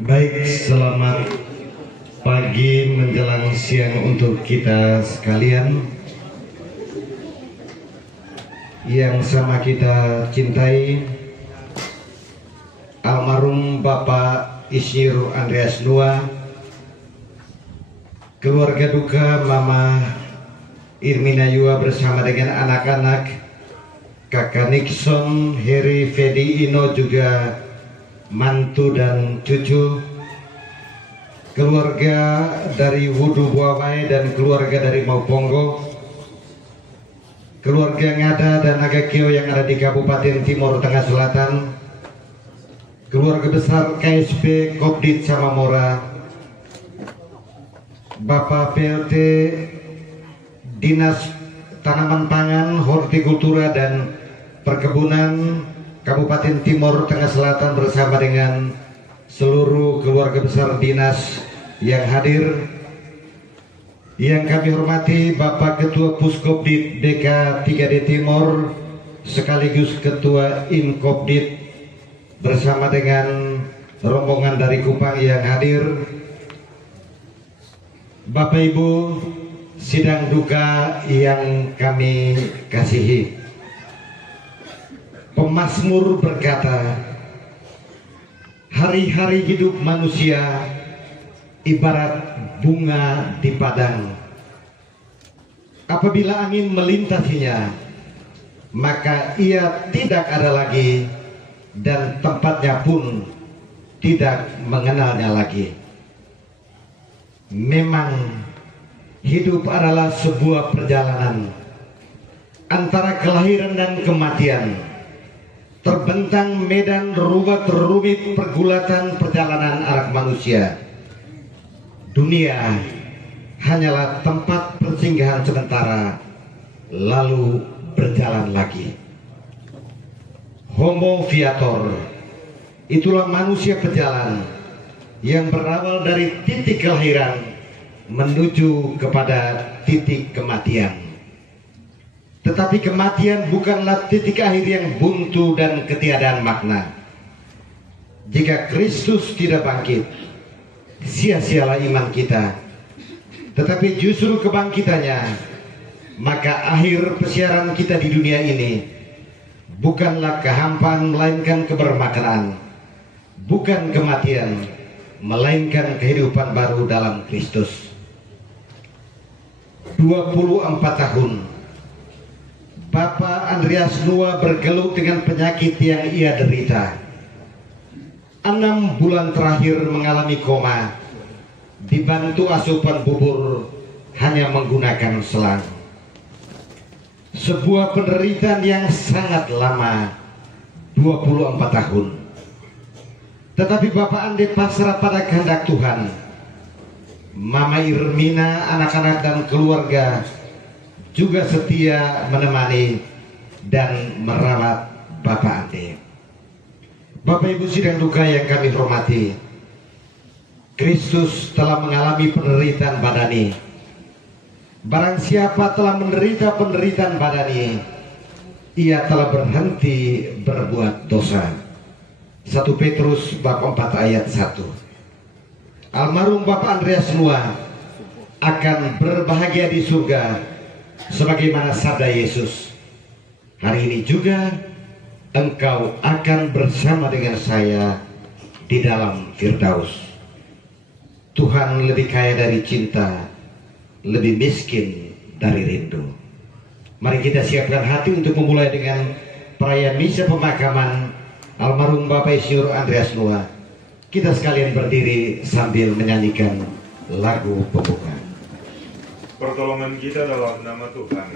Baik, selamat pagi menjelang siang untuk kita sekalian yang sama kita cintai. Almarhum Bapak Insinyur Andreas Nua, keluarga duka Mama Irmina Yua bersama dengan anak-anak, Kakak Nixon, Heri, Fedi, Ino, juga mantu dan cucu, keluarga dari Wudu Buawai dan keluarga dari Mauponggo, keluarga Ngada dan Agakio yang ada di Kabupaten Timur Tengah Selatan, keluarga besar KSP Kopdit Samamora, Bapak PLT Dinas Tanaman Pangan, Hortikultura dan Perkebunan Kabupaten Timur Tengah Selatan bersama dengan seluruh keluarga besar dinas yang hadir. Yang kami hormati Bapak Ketua Puskopdit DK 3D Timur sekaligus Ketua Inkopdit bersama dengan rombongan dari Kupang yang hadir. Bapak Ibu sidang duka yang kami kasihi, pemazmur berkata, hari-hari hidup manusia ibarat bunga di padang. Apabila angin melintasinya, maka ia tidak ada lagi dan tempatnya pun tidak mengenalnya lagi. Memang hidup adalah sebuah perjalanan antara kelahiran dan kematian. Terbentang medan ruwet rumit pergulatan perjalanan anak manusia. Dunia hanyalah tempat persinggahan sementara, lalu berjalan lagi. Homo viator, itulah manusia pejalan yang berawal dari titik kelahiran menuju kepada titik kematian. Tetapi kematian bukanlah titik akhir yang buntu dan ketiadaan makna. Jika Kristus tidak bangkit, sia-sialah iman kita. Tetapi justru kebangkitannya, maka akhir pesiaran kita di dunia ini bukanlah kehampaan melainkan kebermaknaan, bukan kematian melainkan kehidupan baru dalam Kristus. 24 tahun Bapak Andreas Nua bergelut dengan penyakit yang ia derita. 6 bulan terakhir mengalami koma, dibantu asupan bubur hanya menggunakan selang. Sebuah penderitaan yang sangat lama, 24 tahun. Tetapi Bapak Ande pasrah pada kehendak Tuhan. Mama Irmina, anak-anak dan keluarga juga setia menemani dan merawat Bapak Ande. Bapak Ibu sidang duka yang kami hormati, Kristus telah mengalami penderitaan badani. Barang siapa telah menderita penderitaan badani, ia telah berhenti berbuat dosa. 1 Petrus bab 4 ayat 1. Almarhum Bapak Andreas Nua akan berbahagia di surga sebagaimana sabda Yesus, hari ini juga engkau akan bersama dengan saya di dalam Firdaus. Tuhan lebih kaya dari cinta, lebih miskin dari rindu. Mari kita siapkan hati untuk memulai dengan perayaan misa pemakaman almarhum Bapak Insinyur Andreas Nua. Kita sekalian berdiri sambil menyanyikan lagu pembuka. Pertolongan kita dalam nama Tuhan.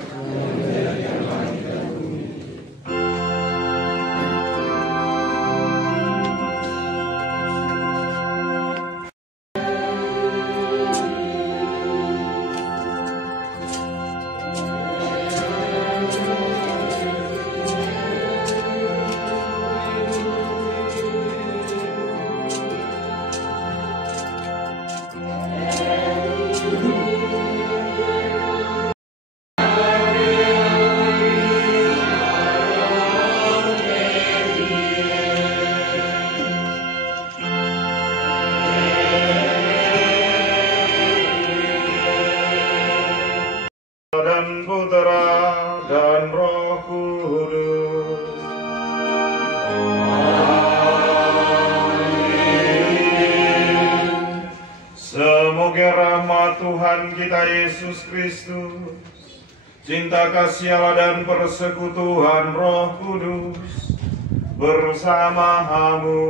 Tuhan kita Yesus Kristus, cinta kasih Allah dan persekutuan Roh Kudus bersamamu.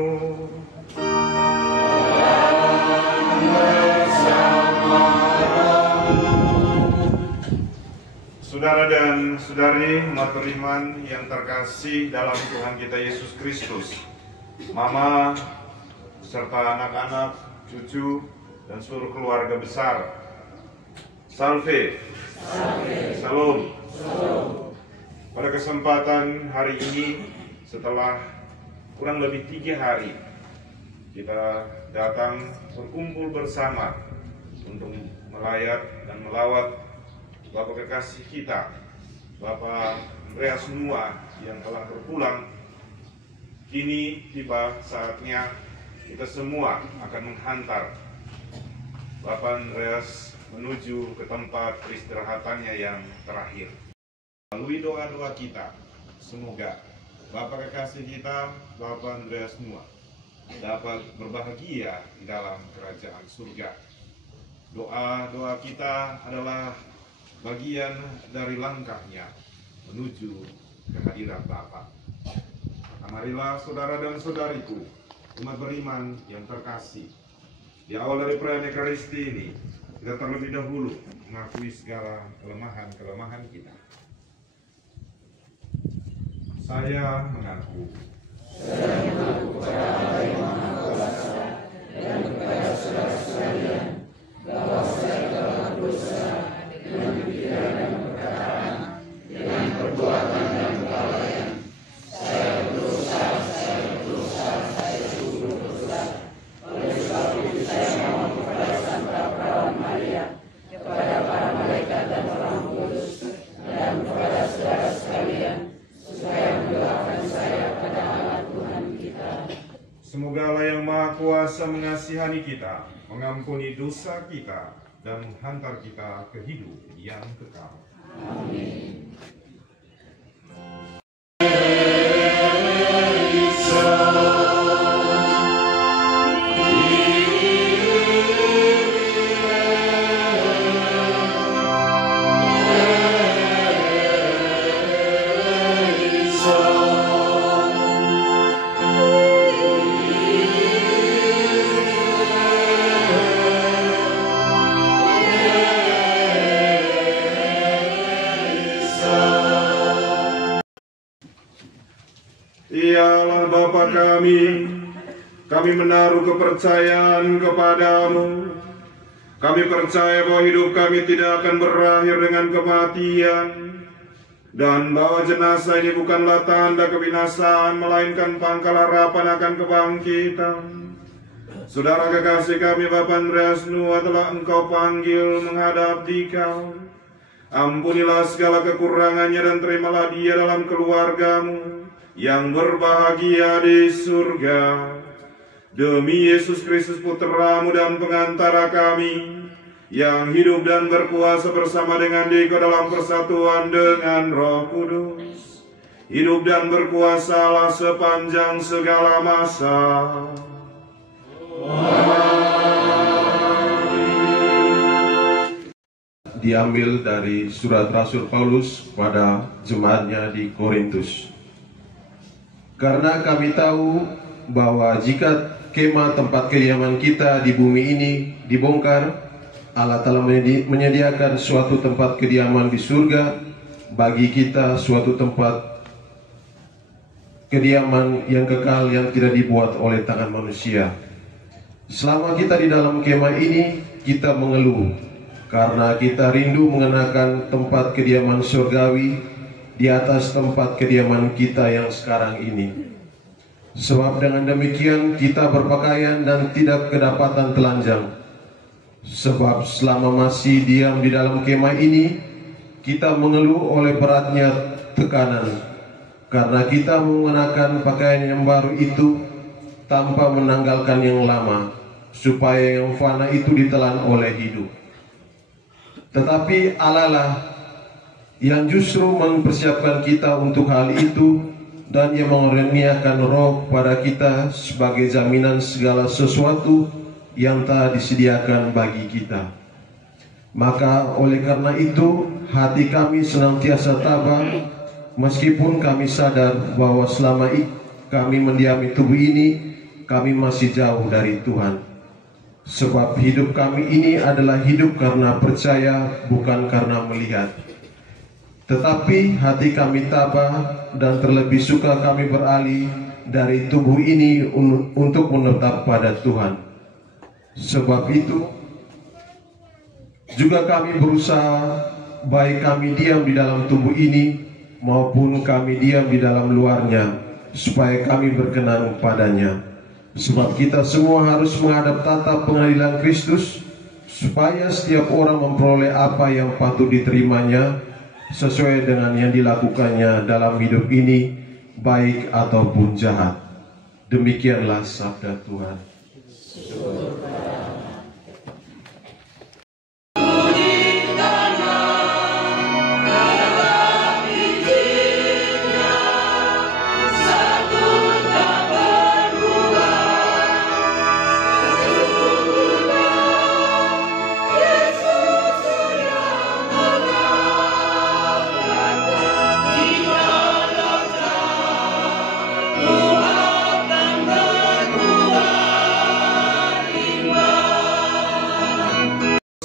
Saudara dan saudari umat beriman yang terkasih dalam Tuhan kita Yesus Kristus, Mama beserta anak-anak, cucu, dan seluruh keluarga besar, Salve, Salam. Pada kesempatan hari ini, setelah kurang lebih 3 hari, kita datang berkumpul bersama untuk melayat dan melawat Bapak kekasih kita, Bapak Andreas Nua yang telah berpulang. Kini tiba saatnya kita semua akan menghantar Bapak Andreas menuju ke tempat peristirahatannya yang terakhir. Melalui doa-doa kita, semoga Bapak kekasih kita, Bapak Andreas Nua, dapat berbahagia di dalam kerajaan surga. Doa-doa kita adalah bagian dari langkahnya menuju kehadiran Bapa. Marilah saudara dan saudariku, umat beriman yang terkasih, di awal dari perayaan Ekaristi ini, kita terlebih dahulu mengakui segala kelemahan-kelemahan kita. Saya mengaku kepada Allah yang Maha Kuasa dan kepada saudara sekalian bahwa saya telah berdosa dengan pikiran dan perkataan, dengan perbuatan dan kelalaian. Saya berdosa. Oleh sebab itu saya mohon kepada Santa Perawan Maria, kepada para malaikat dan orang kudus, dan kepada saudara sekalian, supaya mendoakan saya pada Allah Tuhan kita. Semoga Allah yang Maha Kuasa mengasihani kita, mengampuni dosa kita, dan menghantar kita ke hidup yang kekal. Amin. Ya Bapa kami menaruh kepercayaan kepadamu. Kami percaya bahwa hidup kami tidak akan berakhir dengan kematian, dan bahwa jenazah ini bukanlah tanda kebinasaan, melainkan pangkal harapan akan kebangkitan. Saudara kekasih kami Bapak Andreas Nua telah Engkau panggil menghadap Dikau. Ampunilah segala kekurangannya dan terimalah dia dalam keluargamu yang berbahagia di surga. Demi Yesus Kristus Putramu dan pengantara kami, yang hidup dan berkuasa bersama dengan Dikau dalam persatuan dengan Roh Kudus, hidup dan berkuasalah sepanjang segala masa. Diambil dari surat Rasul Paulus pada jemaatnya di Korintus. Karena kami tahu bahwa jika kemah tempat kediaman kita di bumi ini dibongkar, Allah telah menyediakan suatu tempat kediaman di surga bagi kita, suatu tempat kediaman yang kekal yang tidak dibuat oleh tangan manusia. Selama kita di dalam kemah ini, kita mengeluh karena kita rindu mengenakan tempat kediaman surgawi di atas tempat kediaman kita yang sekarang ini. Sebab dengan demikian kita berpakaian dan tidak kedapatan telanjang. Sebab selama masih diam di dalam kemah ini, kita mengeluh oleh beratnya tekanan, karena kita mengenakan pakaian yang baru itu tanpa menanggalkan yang lama, supaya yang fana itu ditelan oleh hidup. Tetapi Allah lah yang justru mempersiapkan kita untuk hal itu, dan yang mengaruniakan roh pada kita sebagai jaminan segala sesuatu yang telah disediakan bagi kita. Maka oleh karena itu hati kami senantiasa tabah, meskipun kami sadar bahwa selama kami mendiami tubuh ini, kami masih jauh dari Tuhan. Sebab hidup kami ini adalah hidup karena percaya, bukan karena melihat. Tetapi hati kami tabah dan terlebih suka kami beralih dari tubuh ini untuk menetap pada Tuhan. Sebab itu juga kami berusaha, baik kami diam di dalam tubuh ini maupun kami diam di dalam luarnya, supaya kami berkenan padanya. Sebab kita semua harus menghadap tatap pengadilan Kristus, supaya setiap orang memperoleh apa yang patut diterimanya sesuai dengan yang dilakukannya dalam hidup ini, baik ataupun jahat. Demikianlah sabda Tuhan.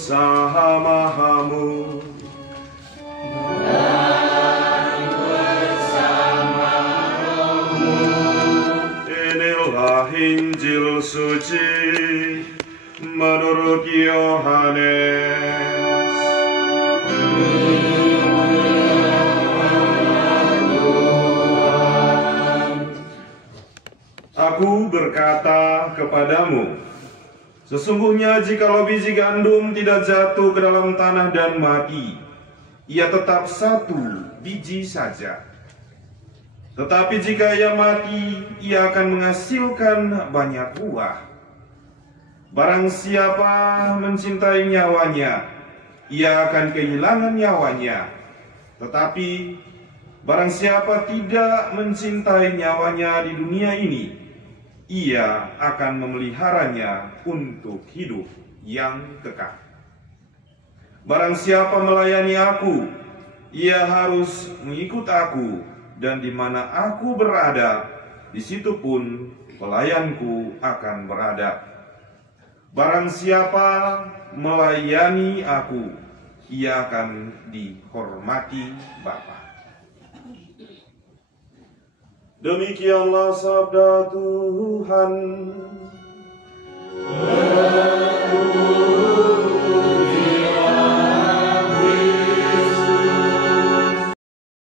Bersamamu dan bersama rohmu. Inilah Injil suci menurut Yohanes. Aku berkata kepadamu, sesungguhnya jikalau biji gandum tidak jatuh ke dalam tanah dan mati, ia tetap satu biji saja. Tetapi jika ia mati, ia akan menghasilkan banyak buah. Barang siapa mencintai nyawanya, ia akan kehilangan nyawanya. Tetapi barang siapa tidak mencintai nyawanya di dunia ini, ia akan memeliharanya untuk hidup yang kekal. Barang siapa melayani aku, ia harus mengikut aku, dan di mana aku berada, di situ pun pelayanku akan berada. Barang siapa melayani aku, ia akan dihormati Bapa. Demikianlah sabda Tuhan.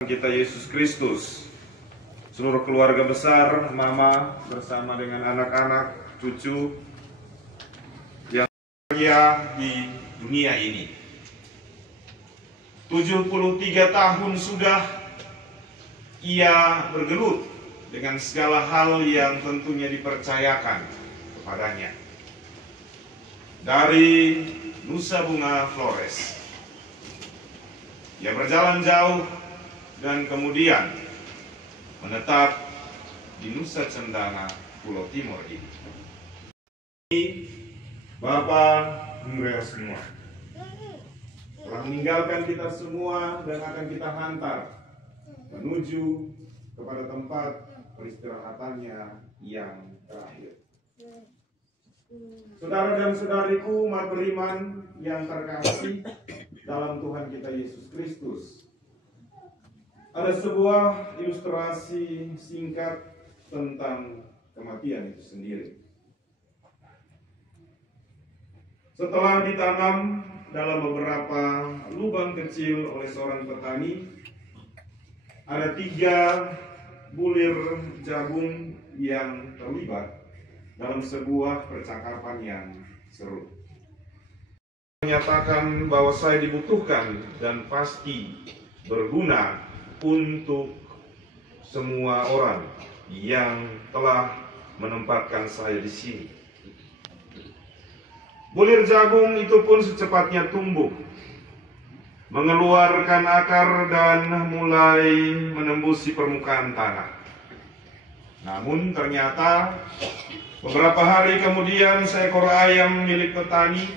Kita Yesus Kristus, seluruh keluarga besar, mama bersama dengan anak-anak, cucu yang bahagia di dunia ini. 73 tahun sudah ia bergelut dengan segala hal yang tentunya dipercayakan kepadanya. Dari Nusa Bunga Flores, ia berjalan jauh dan kemudian menetap di Nusa Cendana, Pulau Timur ini. Bapak Andreas semua telah meninggalkan kita semua dan akan kita hantar menuju kepada tempat peristirahatannya yang terakhir. Saudara dan saudariku, umat beriman yang terkasih dalam Tuhan kita Yesus Kristus, ada sebuah ilustrasi singkat tentang kematian itu sendiri. Setelah ditanam dalam beberapa lubang kecil oleh seorang petani, ada 3 bulir jagung yang terlibat dalam sebuah percakapan yang seru. Menyatakan bahwa saya dibutuhkan dan pasti berguna untuk semua orang yang telah menempatkan saya di sini. Bulir jagung itu pun secepatnya tumbuh, mengeluarkan akar dan mulai menembusi permukaan tanah. Namun ternyata beberapa hari kemudian seekor ayam milik petani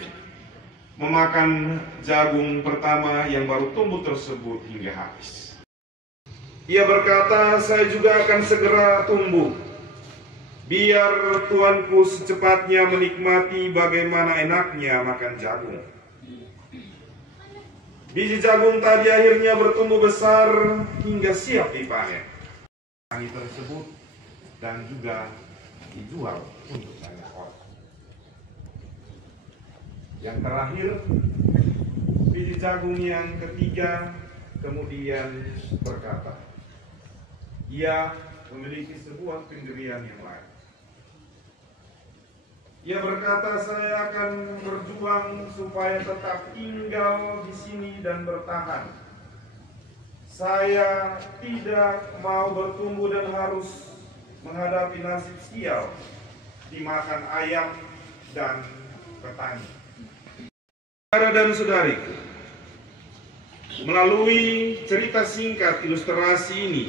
memakan jagung pertama yang baru tumbuh tersebut hingga habis. Ia berkata, saya juga akan segera tumbuh, biar tuanku secepatnya menikmati bagaimana enaknya makan jagung. Biji jagung tadi akhirnya bertumbuh besar hingga siap dipanen. Petani tersebut dan juga dijual untuk banyak orang. Yang terakhir, biji jagung yang ketiga kemudian berkata, ia memiliki sebuah pendirian yang lain. Ia berkata, saya akan berjuang supaya tetap tinggal di sini dan bertahan. Saya tidak mau bertumbuh dan harus menghadapi nasib sial, dimakan ayam dan petani. Saudara dan saudariku, melalui cerita singkat ilustrasi ini,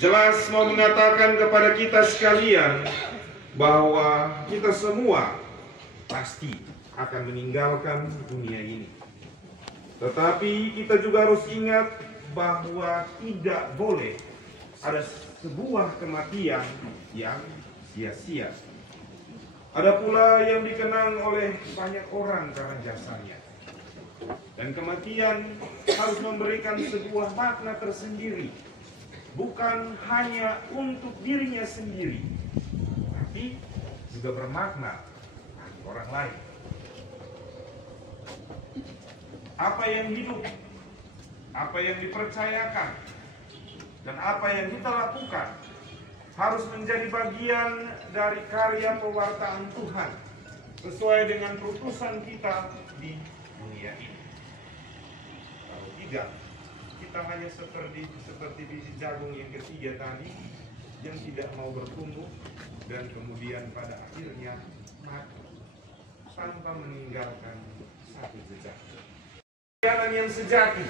jelas mau mengatakan kepada kita sekalian bahwa kita semua pasti akan meninggalkan dunia ini. Tetapi kita juga harus ingat bahwa tidak boleh ada sebuah kematian yang sia-sia. Ada pula yang dikenang oleh banyak orang karena jasanya. Dan kematian harus memberikan sebuah makna tersendiri, bukan hanya untuk dirinya sendiri, tapi juga bermakna bagi orang lain. Apa yang hidup, apa yang dipercayakan, dan apa yang kita lakukan harus menjadi bagian dari karya pewartaan Tuhan sesuai dengan keputusan kita di dunia ini. Kalau tidak, kita hanya seperti biji jagung yang ketiga tadi yang tidak mau bertumbuh dan kemudian pada akhirnya mati tanpa meninggalkan satu jejak. Jalan yang sejati,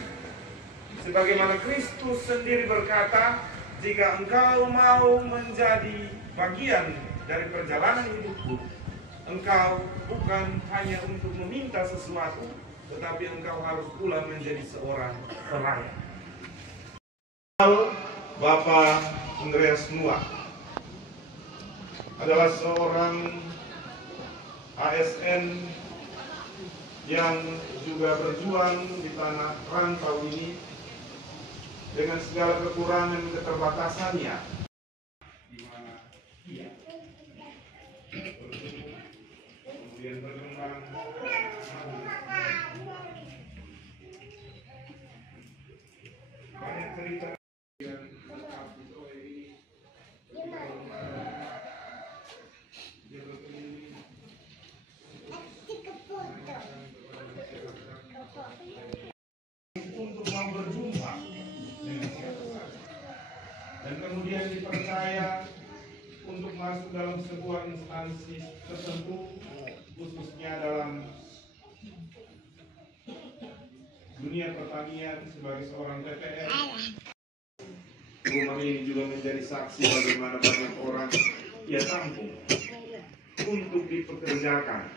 sebagaimana Kristus sendiri berkata, jika engkau mau menjadi bagian dari perjalanan hidupku, engkau bukan hanya untuk meminta sesuatu, tetapi engkau harus pula menjadi seorang pelayan. Bapak Andreas Nuah adalah seorang ASN yang juga berjuang di tanah rantau ini dengan segala kekurangan dan keterbatasannya, di mana dia kemudian berkembang banyak cerita yang untuk mau berjumpa dengan siapa saja dan kemudian dipercaya untuk masuk dalam sebuah instansi tertentu, khususnya dalam dunia pertanian sebagai seorang PPR. Rumah ini juga menjadi saksi bagaimana banyak orang ia tampung untuk dipekerjakan,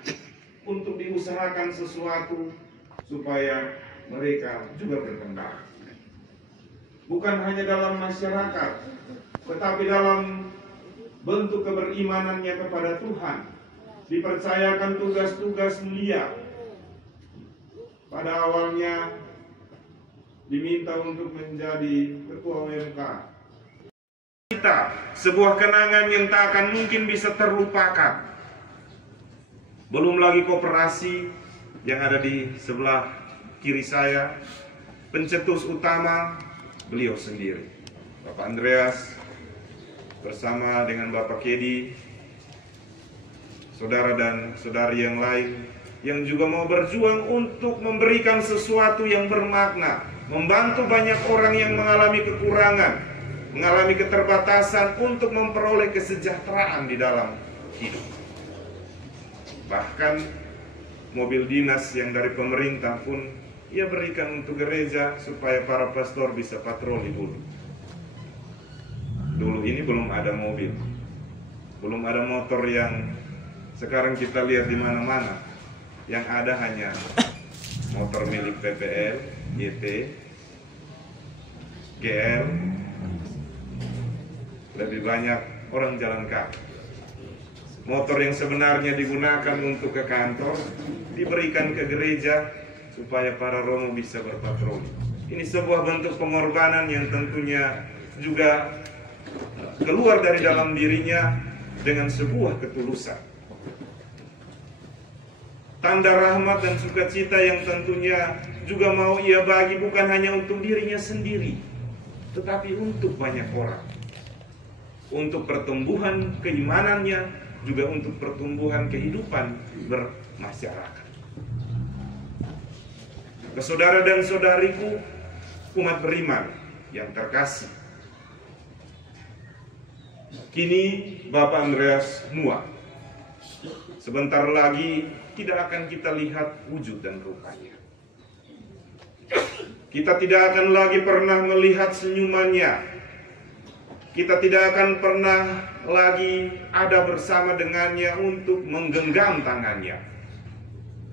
untuk diusahakan sesuatu supaya mereka juga berkembang. Bukan hanya dalam masyarakat, tetapi dalam bentuk keberimanannya kepada Tuhan, dipercayakan tugas-tugas mulia. Pada awalnya diminta untuk menjadi ketua UMK. Kita sebuah kenangan yang tak akan mungkin bisa terlupakan. Belum lagi koperasi yang ada di sebelah kiri saya, pencetus utama beliau sendiri, Bapak Andreas, bersama dengan Bapak Kedi, saudara dan saudari yang lain, yang juga mau berjuang untuk memberikan sesuatu yang bermakna, membantu banyak orang yang mengalami kekurangan, mengalami keterbatasan untuk memperoleh kesejahteraan di dalam hidup. Bahkan mobil dinas yang dari pemerintah pun ia berikan untuk gereja supaya para pastor bisa patroli dulu. Dulu ini belum ada mobil, belum ada motor yang sekarang kita lihat di mana-mana. Yang ada hanya motor milik PPL, YT, GL, lebih banyak orang jalan kaki. Motor yang sebenarnya digunakan untuk ke kantor diberikan ke gereja supaya para romo bisa berpatroli. Ini sebuah bentuk pengorbanan yang tentunya juga keluar dari dalam dirinya dengan sebuah ketulusan. Tanda rahmat dan sukacita yang tentunya juga mau ia bagi bukan hanya untuk dirinya sendiri, tetapi untuk banyak orang. Untuk pertumbuhan keimanannya, juga untuk pertumbuhan kehidupan bermasyarakat. Saudara dan saudariku, umat beriman yang terkasih, kini Bapak Andreas Nuah sebentar lagi tidak akan kita lihat wujud dan rupanya. Kita tidak akan lagi pernah melihat senyumannya. Kita tidak akan pernah lagi ada bersama dengannya untuk menggenggam tangannya.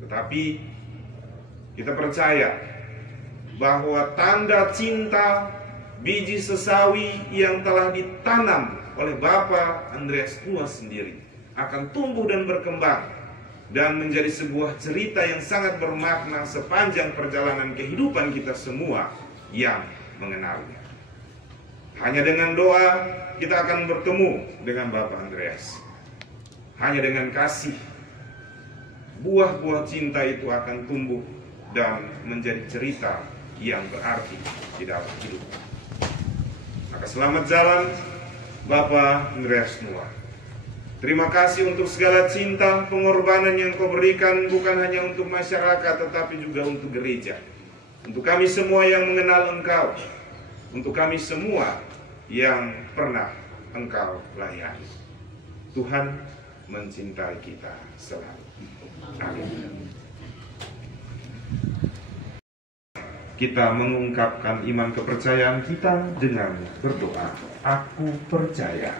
Tetapi kita percaya bahwa tanda cinta biji sesawi yang telah ditanam oleh Bapak Andreas Nuah sendiri akan tumbuh dan berkembang dan menjadi sebuah cerita yang sangat bermakna sepanjang perjalanan kehidupan kita semua yang mengenalnya. Hanya dengan doa kita akan bertemu dengan Bapak Andreas. Hanya dengan kasih, buah-buah cinta itu akan tumbuh dan menjadi cerita yang berarti di dalam hidup. Maka selamat jalan Bapak Andreas Nuah. Terima kasih untuk segala cinta, pengorbanan yang kau berikan bukan hanya untuk masyarakat tetapi juga untuk gereja. Untuk kami semua yang mengenal Engkau, untuk kami semua yang pernah Engkau layani. Tuhan mencintai kita selalu. Amin. Kita mengungkapkan iman kepercayaan kita dengan berdoa. Aku percaya.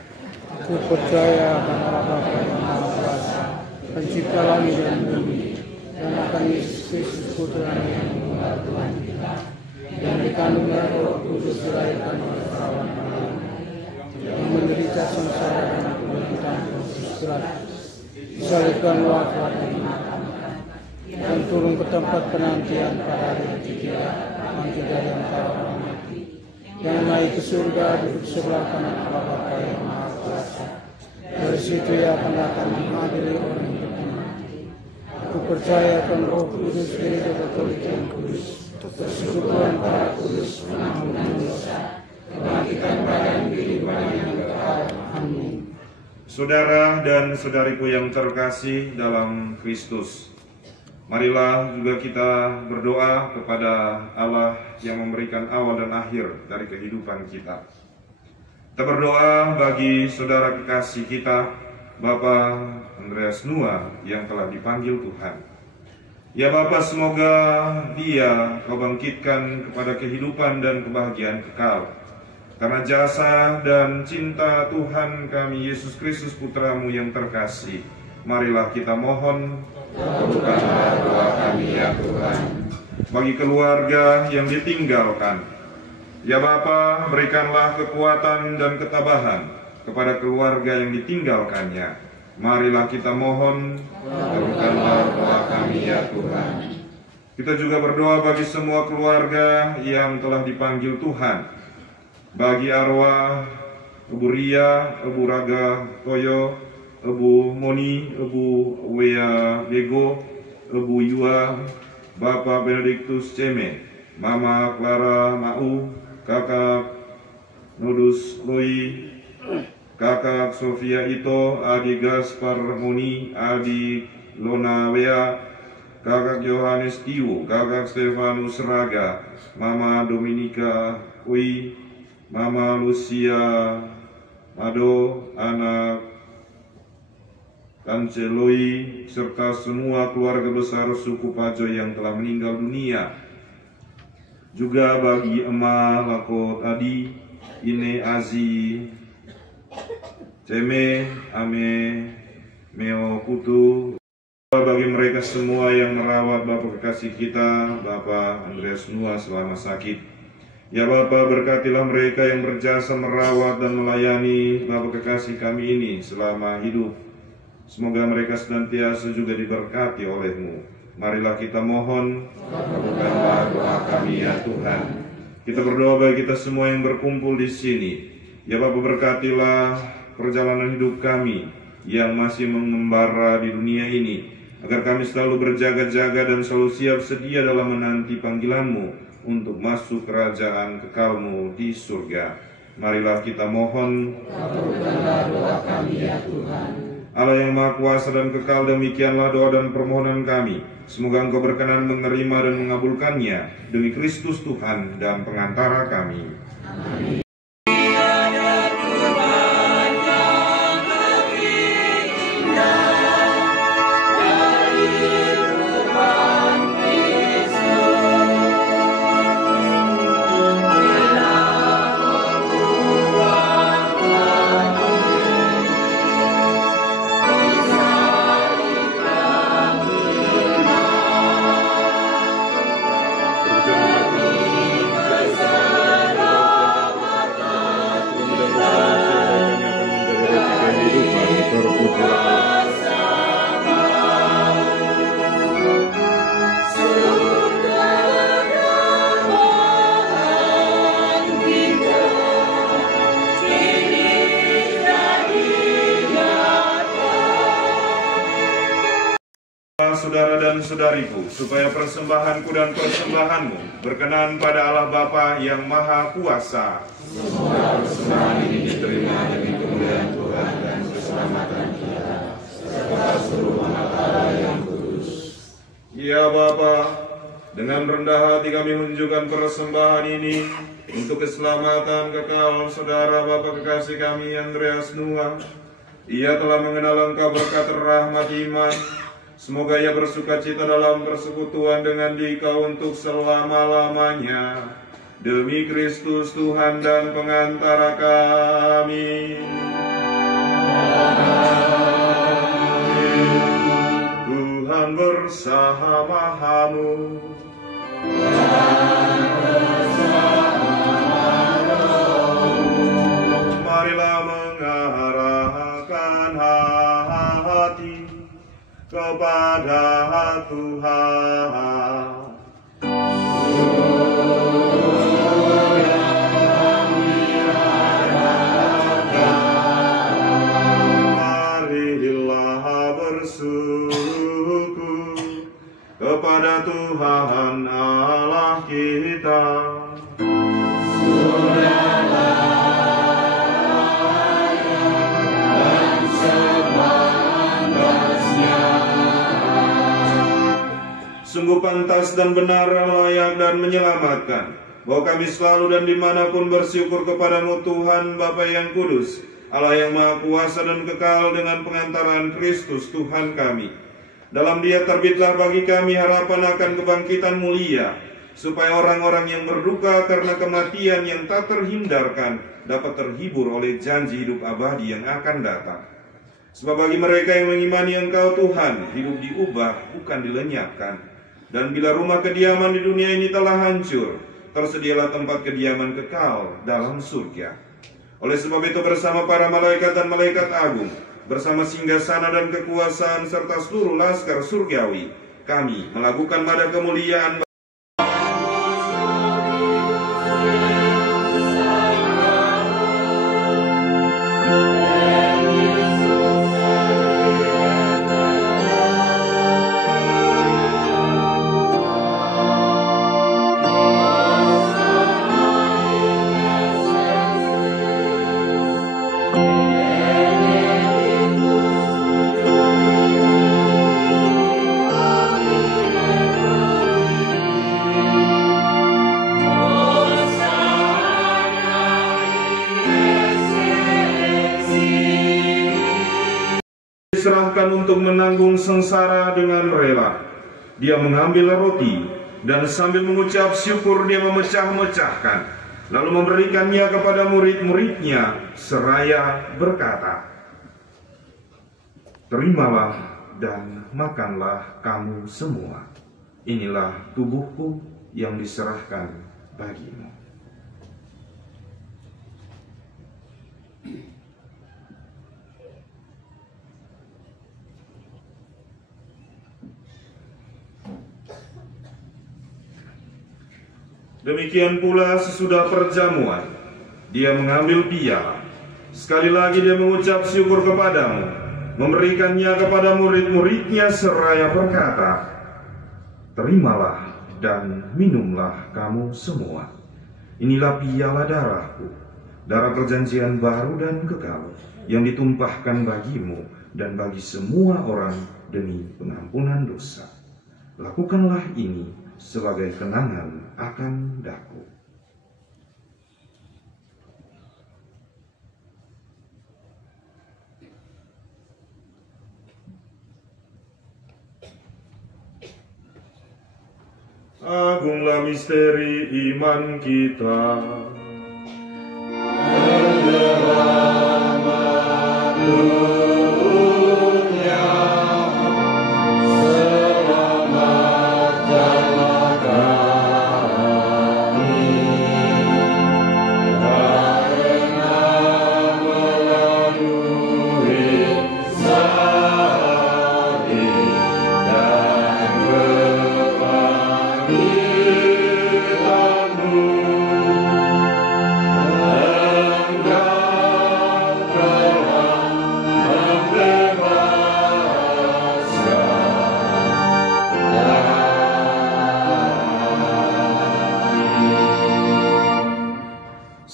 Aku percaya akan Allah Bapa yang Maha Kuasa, Pencipta langit dan bumi, dan akan Yesus Kristus Putra yang tunggal Tuhan kita, yang dikandung dari Roh Kudus, dilahirkan oleh perawan Maria, yang menderita sengsara dan penderitaan Pontius Pilatus, disalibkan, wafat dan dimakamkan, dan turun ke tempat penantian pada hari ketiga, bangkit dari antara orang mati, yang naik ke surga duduk sebelah kanan Allah Bapa yang Maha Kuasa. Dari situ ia akan datang mengadili orang hidup dan mati. Aku percaya akan Roh Kudus, Gereja Katolik yang kudus, persekutuan para kudus, pengampunan dosa, kebangkitan badan, kehidupan yang kekal. Amin. Saudara dan saudariku yang terkasih dalam Kristus, marilah juga kita berdoa kepada Allah yang memberikan awal dan akhir dari kehidupan kita. Kita berdoa bagi saudara kekasih kita, Bapak Andreas Nuah yang telah dipanggil Tuhan. Ya Bapak, semoga dia Kau bangkitkan kepada kehidupan dan kebahagiaan kekal. Karena jasa dan cinta Tuhan kami Yesus Kristus Putramu yang terkasih, marilah kita mohon, kabulkanlah doa kami ya Tuhan. Bagi keluarga yang ditinggalkan, ya Bapa, berikanlah kekuatan dan ketabahan kepada keluarga yang ditinggalkannya. Marilah kita mohon, kabulkanlah doa kami ya Tuhan. Kita juga berdoa bagi semua keluarga yang telah dipanggil Tuhan. Bagi arwah Ibu Ria, Ibu Raga Toyo, Ibu Moni, Ibu Wea Bego, Ibu Yua, Bapak Benediktus Ceme, Mama Clara Mau, Kakak Nodus Loi, Kakak Sofia Ito, Adi Gaspar Moni, Adi Lona Wea, Kakak Yohanes Tiu, Kakak Stefanus Raga, Mama Dominika Ui, Mama Lucia Mado, anak Kanceloi, serta semua keluarga besar suku Pajo yang telah meninggal dunia. Juga bagi Ema Lako Adi, Ine Azi Ceme, Ame Meo Putu, Bagi mereka semua yang merawat Bapak kekasih kita, Bapak Andreas Nua selama sakit. Ya Bapak, berkatilah mereka yang berjasa merawat dan melayani Bapak kekasih kami ini selama hidup. Semoga mereka senantiasa juga diberkati oleh-Mu. Marilah kita mohon, kabulkanlah doa kami ya Tuhan. Kita berdoa bagi kita semua yang berkumpul di sini. Ya Bapak, berkatilah perjalanan hidup kami yang masih mengembara di dunia ini, agar kami selalu berjaga-jaga dan selalu siap sedia dalam menanti panggilan-Mu untuk masuk kerajaan kekal-Mu di surga. Marilah kita mohon, kabulkanlah doa kami ya Tuhan. Allah yang Maha Kuasa dan kekal, demikianlah doa dan permohonan kami. Semoga Engkau berkenan menerima dan mengabulkannya demi Kristus Tuhan dan pengantara kami. Amin. Saudara dan saudariku, supaya persembahanku dan persembahanmu berkenan pada Allah Bapa yang Maha Kuasa. Semoga persembahan ini diterima demi kemuliaan Tuhan dan keselamatan kita, serta seluruh umat Allah yang kudus. Ya Bapa, dengan rendah hati kami menunjukkan persembahan ini untuk keselamatan kekal saudara Bapak kekasih kami Andreas Nua. Ia telah mengenal Engkau berkat rahmat iman. Semoga ia bersukacita dalam persekutuan dengan Dikau untuk selama-lamanya. Demi Kristus Tuhan dan pengantara kami. Amin. Tuhan bersama-Mu. Marilah mengarahkan hati kepada Tuhan. Marilah bersyukur kepada Tuhan Allah kita. Sungguh pantas dan benar, layak dan menyelamatkan, bahwa kami selalu dan dimanapun bersyukur kepadamu Tuhan Bapa yang kudus, Allah yang Maha Kuasa dan kekal, dengan pengantaran Kristus Tuhan kami. Dalam Dia terbitlah bagi kami harapan akan kebangkitan mulia, supaya orang-orang yang berduka karena kematian yang tak terhindarkan dapat terhibur oleh janji hidup abadi yang akan datang. Sebab bagi mereka yang mengimani Engkau Tuhan, hidup diubah bukan dilenyapkan. Dan bila rumah kediaman di dunia ini telah hancur, tersedialah tempat kediaman kekal dalam surga. Oleh sebab itu bersama para malaikat dan malaikat agung, bersama singgasana dan kekuasaan serta seluruh laskar surgawi, kami melakukan nada kemuliaan diserahkan untuk menanggung sengsara dengan rela. Dia mengambil roti dan sambil mengucap syukur dia memecah-mecahkan, lalu memberikannya kepada murid-muridnya seraya berkata, "Terimalah dan makanlah kamu semua. Inilah tubuhku yang diserahkan bagimu. Demikian pula sesudah perjamuan, dia mengambil piala. Sekali lagi dia mengucap syukur kepadamu, memberikannya kepada murid-muridnya seraya berkata, "Terimalah dan minumlah kamu semua. Inilah piala darahku, darah perjanjian baru dan kekal, yang ditumpahkan bagimu dan bagi semua orang demi pengampunan dosa. Lakukanlah ini sebagai kenangan akan daku." Agunglah misteri iman kita.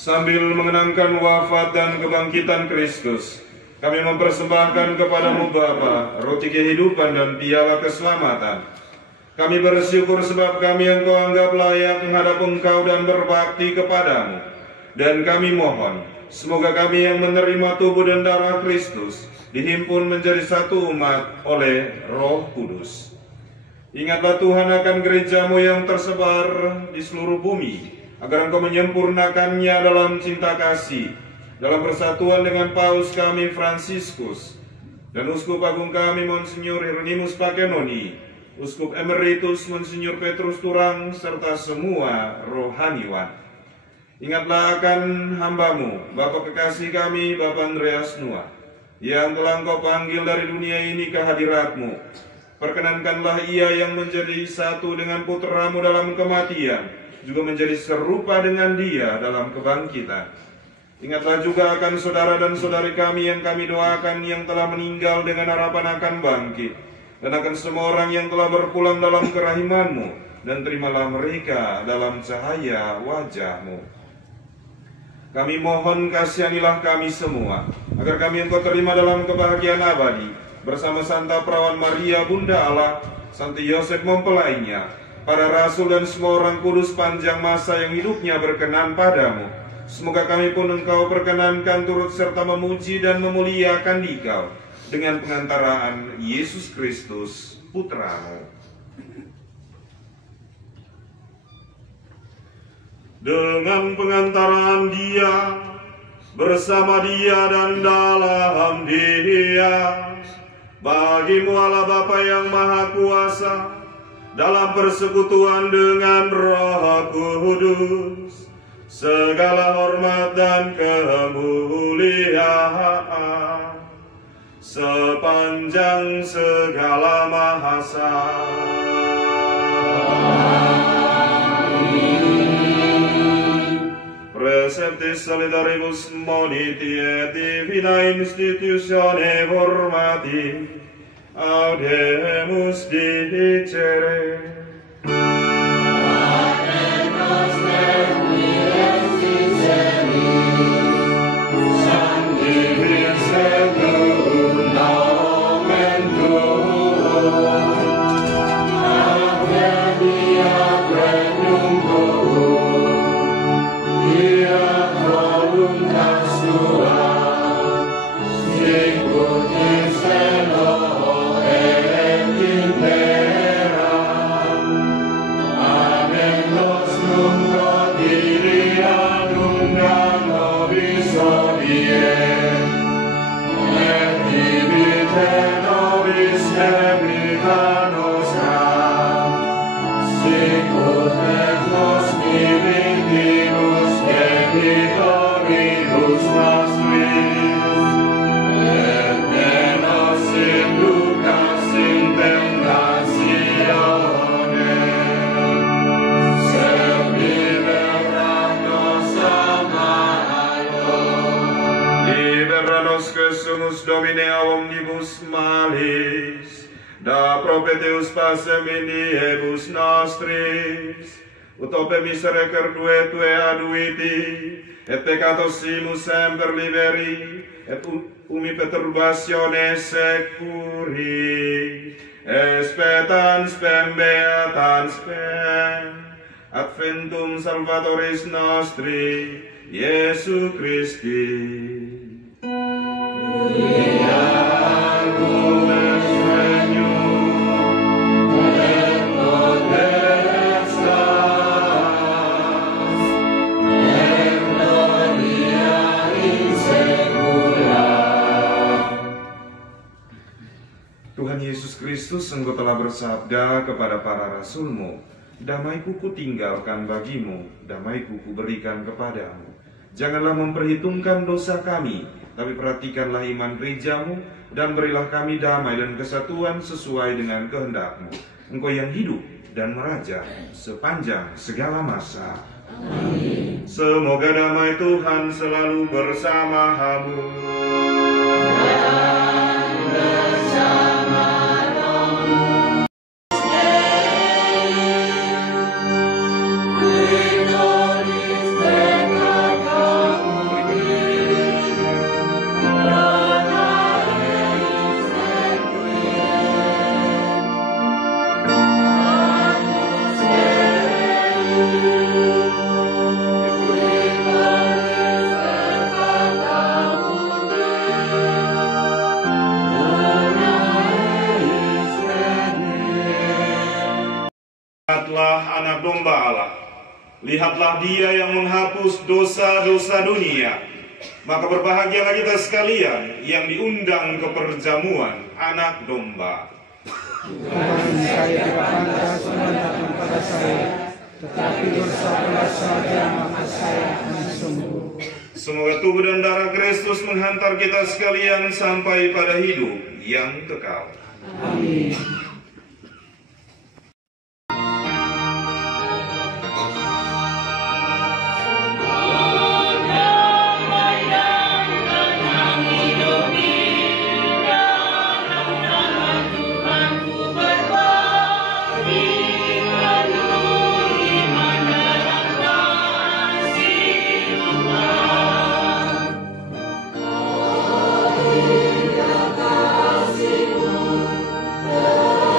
Sambil mengenangkan wafat dan kebangkitan Kristus, kami mempersembahkan kepadamu Bapa, roti kehidupan dan piala keselamatan. Kami bersyukur sebab kami Engkau anggap layak menghadap Engkau dan berbakti kepadamu. Dan kami mohon, semoga kami yang menerima tubuh dan darah Kristus dihimpun menjadi satu umat oleh Roh Kudus. Ingatlah Tuhan akan gerejamu yang tersebar di seluruh bumi, agar Engkau menyempurnakannya dalam cinta kasih, dalam persatuan dengan Paus kami Fransiskus, dan Uskup Agung kami Monsinyur Hieronymus Pakenoni, Uskup Emeritus Monsinyur Petrus Turang, serta semua rohaniwan. Ingatlah akan hambamu, Bapak kekasih kami, Bapak Andreas Noah, yang telah Engkau panggil dari dunia ini ke hadirat-Mu. Perkenankanlah ia yang menjadi satu dengan putramu dalam kematian, juga menjadi serupa dengan dia dalam kebangkitan. Ingatlah juga akan saudara dan saudari kami yang kami doakan yang telah meninggal dengan harapan akan bangkit, dan akan semua orang yang telah berpulang dalam kerahiman-Mu, dan terimalah mereka dalam cahaya wajah-Mu. Kami mohon kasihanilah kami semua, agar kami Engkau terima dalam kebahagiaan abadi, bersama Santa Perawan Maria Bunda Allah, Santo Yosef mempelainya, para rasul dan semua orang kudus panjang masa yang hidupnya berkenan padamu. Semoga kami pun Engkau perkenankan turut serta memuji dan memuliakan Dikau dengan pengantaraan Yesus Kristus, Putra-Mu. Dengan pengantaraan Dia, bersama Dia dan dalam Dia, bagimu Allah Bapa yang Maha Kuasa, dalam persekutuan dengan Roh Kudus, segala hormat dan kemuliaan sepanjang segala masa. Preceptis solidaribus moniti et divina institutione formati, audemus dicere. malis, da propeteus pacem indiebus nostris, utope miserecer duetue aduiti, et peccatosimus semper liberi, et umi perturbatione securi, espetans spem beatans spem, adventum Salvatoris nostri, Iesu Christi. Tuhan Yesus Kristus, Engkau telah bersabda kepada para rasul-Mu, damai-Ku kutinggalkan bagimu, damai-Ku kuberikan kepadamu. Janganlah memperhitungkan dosa kami, tapi perhatikanlah iman gereja-Mu, dan berilah kami damai dan kesatuan sesuai dengan kehendak-Mu. Engkau yang hidup dan meraja sepanjang segala masa. Amin. Semoga damai Tuhan selalu bersama-Mu. Anak domba Allah, lihatlah Dia yang menghapus dosa-dosa dunia. Maka berbahagialah kita sekalian yang diundang ke perjamuan anak domba. Tuhan, saya tidak pantas mendatang pada saya, tetapi bersabdalah saja maka saya akan sembuh. Semoga tubuh dan darah Kristus menghantar kita sekalian sampai pada hidup yang kekal. Amin. Oh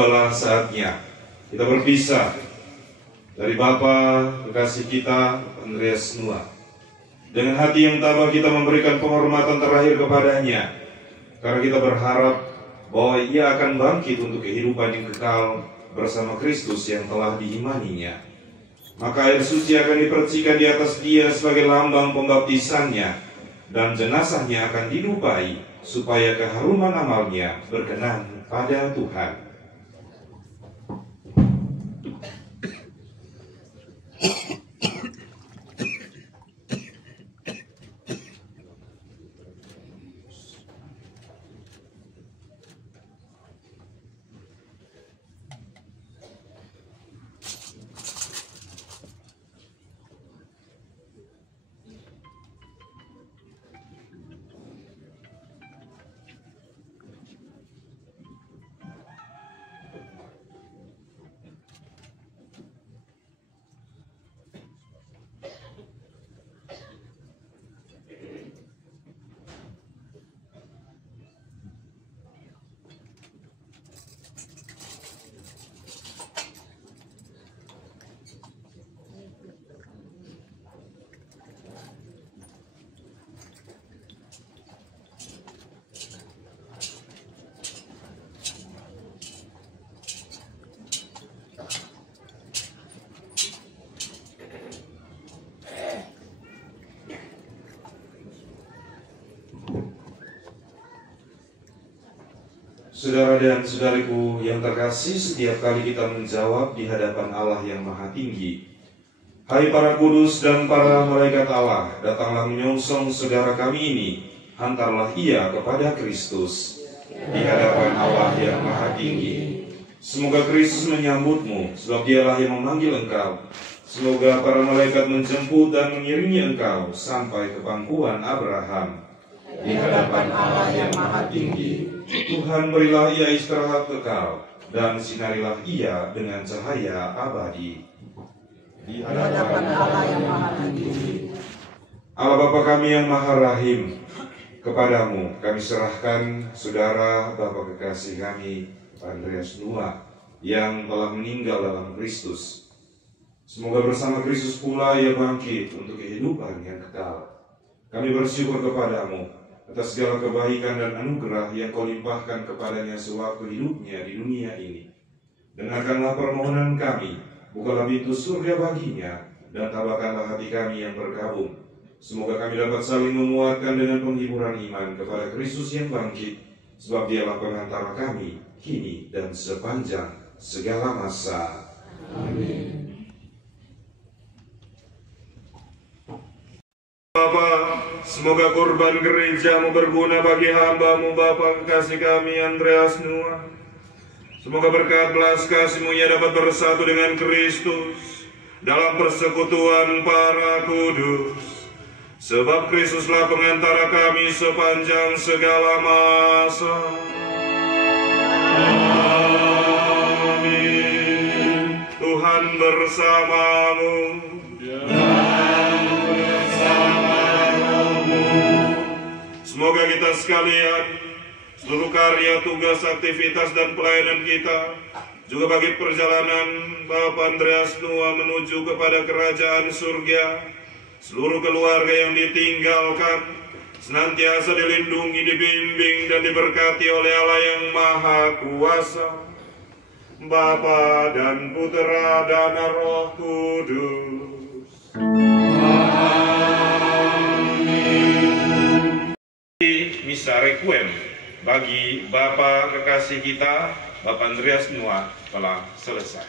Adalah saatnya kita berpisah dari Bapa kekasih kita Andreas Nua. Dengan hati yang tabah kita memberikan penghormatan terakhir kepadanya, karena kita berharap bahwa ia akan bangkit untuk kehidupan yang kekal bersama Kristus yang telah diimaninya. Maka air suci akan dipercikan di atas dia sebagai lambang pembaptisannya, dan jenazahnya akan dilupai supaya keharuman amalnya berkenan pada Tuhan. Saudara dan saudariku yang terkasih, setiap kali kita menjawab di hadapan Allah yang Maha Tinggi, hai para kudus dan para malaikat Allah, datanglah menyongsong saudara kami ini, hantarlah ia kepada Kristus di hadapan Allah yang Maha Tinggi. Semoga Kristus menyambutmu, sebab dialah yang memanggil engkau. Semoga para malaikat menjemput dan mengiringi engkau sampai ke pangkuan Abraham. Di hadapan Allah yang Maha Tinggi, Tuhan berilah ia istirahat kekal, dan sinarilah ia dengan cahaya abadi. Di hadapan Allah yang Maha Tinggi, Allah Bapa kami yang Maha Rahim, kepadamu kami serahkan saudara Bapa kekasih kami Andreas Nua yang telah meninggal dalam Kristus. Semoga bersama Kristus pula ia bangkit untuk kehidupan yang kekal. Kami bersyukur kepadamu atas segala kebaikan dan anugerah yang kau limpahkan kepadanya sewaktu hidupnya di dunia ini. Dengarkanlah permohonan kami, bukalah pintu surga baginya, dan tabahkanlah hati kami yang berkabung. Semoga kami dapat saling memuatkan dengan penghiburan iman kepada Kristus yang bangkit, sebab dialah pengantara kami, kini dan sepanjang segala masa. Amin. Semoga kurban gerejamu berguna bagi hambamu Bapa kekasih kami Andreas Nuah. Semoga berkat belas kasih-Mu ia dapat bersatu dengan Kristus dalam persekutuan para kudus. Sebab Kristuslah pengantara kami sepanjang segala masa. Amin. Tuhan bersamamu. Semoga kita sekalian, seluruh karya, tugas, aktivitas, dan pelayanan kita, juga bagi perjalanan Bapak Andreas Nuah menuju kepada kerajaan surga, seluruh keluarga yang ditinggalkan, senantiasa dilindungi, dibimbing, dan diberkati oleh Allah yang Maha Kuasa, Bapa dan Putera dan Roh Kudus. Misa Requiem bagi Bapa kekasih kita, Bapak Andreas Nuah telah selesai.